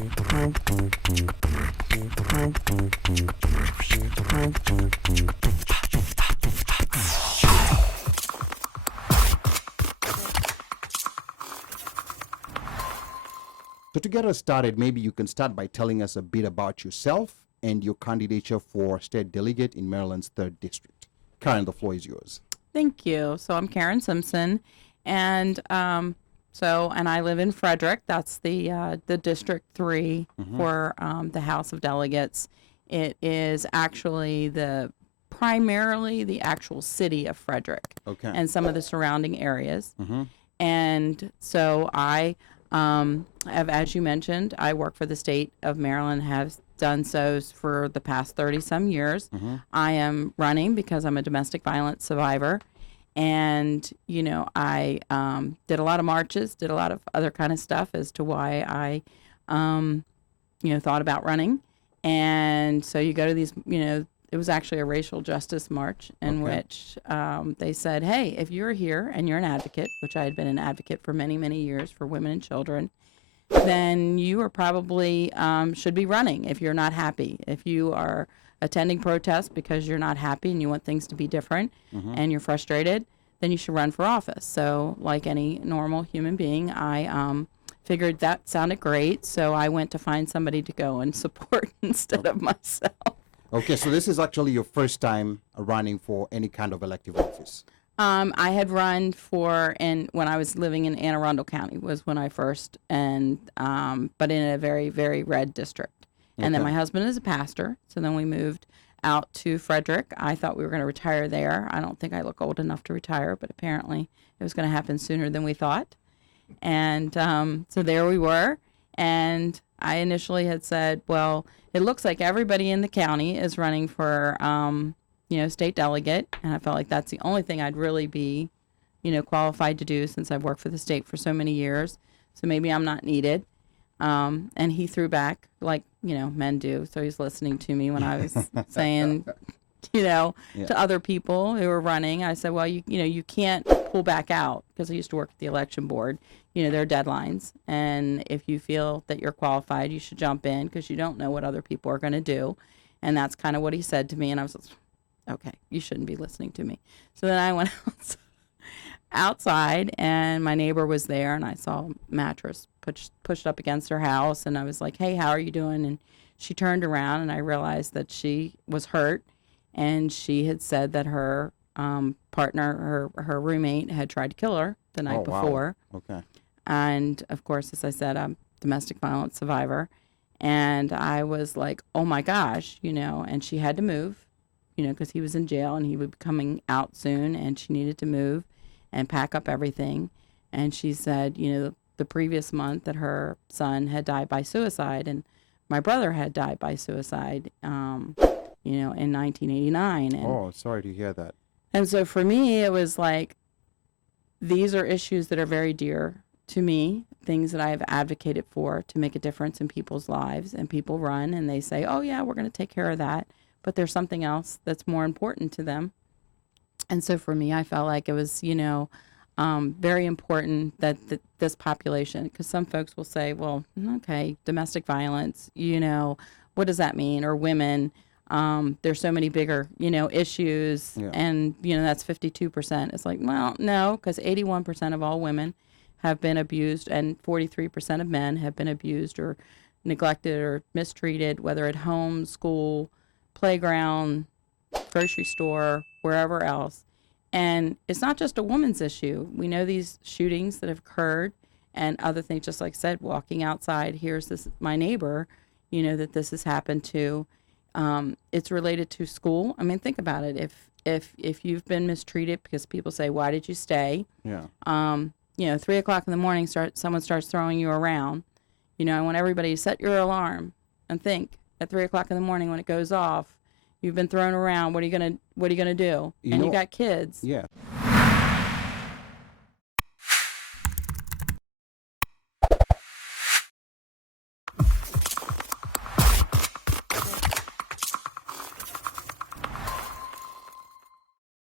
So to get us started, maybe you can start by telling us a bit about yourself and your candidature for state delegate in Maryland's 3rd District. Karen, the floor is yours. Thank you. So I'm Karen Simpson, and and I live in Frederick. That's the District 3 for the House of Delegates. It is actually primarily the actual city of Frederick and some of the surrounding areas. And so I as you mentioned, I work for the state of Maryland, have done so for the past 30-some years. I am running because I'm a domestic violence survivor. And, I did a lot of marches, did a lot of other kind of stuff as to why I, thought about running. And so you go to these, it was actually a racial justice march in which they said, hey, if you're here and you're an advocate, which I had been an advocate for many, many years for women and children, then you are probably should be running if you're not happy. If you are attending protests because you're not happy and you want things to be different and you're frustrated, then you should run for office. So like any normal human being, I figured that sounded great. So I went to find somebody to go and support instead of myself. Okay, so this is actually your first time running for any kind of elective office. I had run when I was living in Anne Arundel County was when I first, but in a very, very red district. And then my husband is a pastor, so then we moved out to Frederick. I thought we were going to retire there. I don't think I look old enough to retire, but apparently it was going to happen sooner than we thought. And so there we were. And I initially had said, well, it looks like everybody in the county is running for, state delegate. And I felt like that's the only thing I'd really be, qualified to do since I've worked for the state for so many years. So maybe I'm not needed. And he threw back like, men do. So he's listening to me when I was saying, to other people who were running. I said, well, you can't pull back out because I used to work at the election board. There are deadlines. And if you feel that you're qualified, you should jump in because you don't know what other people are going to do. And that's kind of what he said to me. And I was like, okay, you shouldn't be listening to me. So then I went outside and my neighbor was there and I saw a mattress pushed up against her house. And I was like, hey, how are you doing? And she turned around and I realized that she was hurt. And she had said that her partner, her roommate, had tried to kill her the night before. Wow. Okay. And, of course, as I said, I'm a domestic violence survivor. And I was like, oh, my gosh, and she had to move, because he was in jail and he would be coming out soon. And she needed to move and pack up everything. And she said, the previous month that her son had died by suicide and my brother had died by suicide, in 1989. And, sorry to hear that. And so for me, it was like, these are issues that are very dear to me, things that I have advocated for to make a difference in people's lives. And people run and they say, oh, yeah, we're going to take care of that. But there's something else that's more important to them. And so for me, I felt like it was, very important that this population, because some folks will say, well, okay, domestic violence, what does that mean? Or women, there's so many bigger, issues. Yeah. And, that's 52%. It's like, well, no, because 81% of all women have been abused and 43% of men have been abused or neglected or mistreated, whether at home, school, playground, grocery store, wherever else. And it's not just a woman's issue. We know these shootings that have occurred and other things, just like I said, walking outside, here's my neighbor, that this has happened to. It's related to school. I mean, think about it. If you've been mistreated, because people say, why did you stay? Yeah. 3 o'clock in the morning, someone starts throwing you around. I want everybody to set your alarm and think at 3 o'clock in the morning when it goes off, you've been thrown around. What are you gonna do? You got kids. Yeah.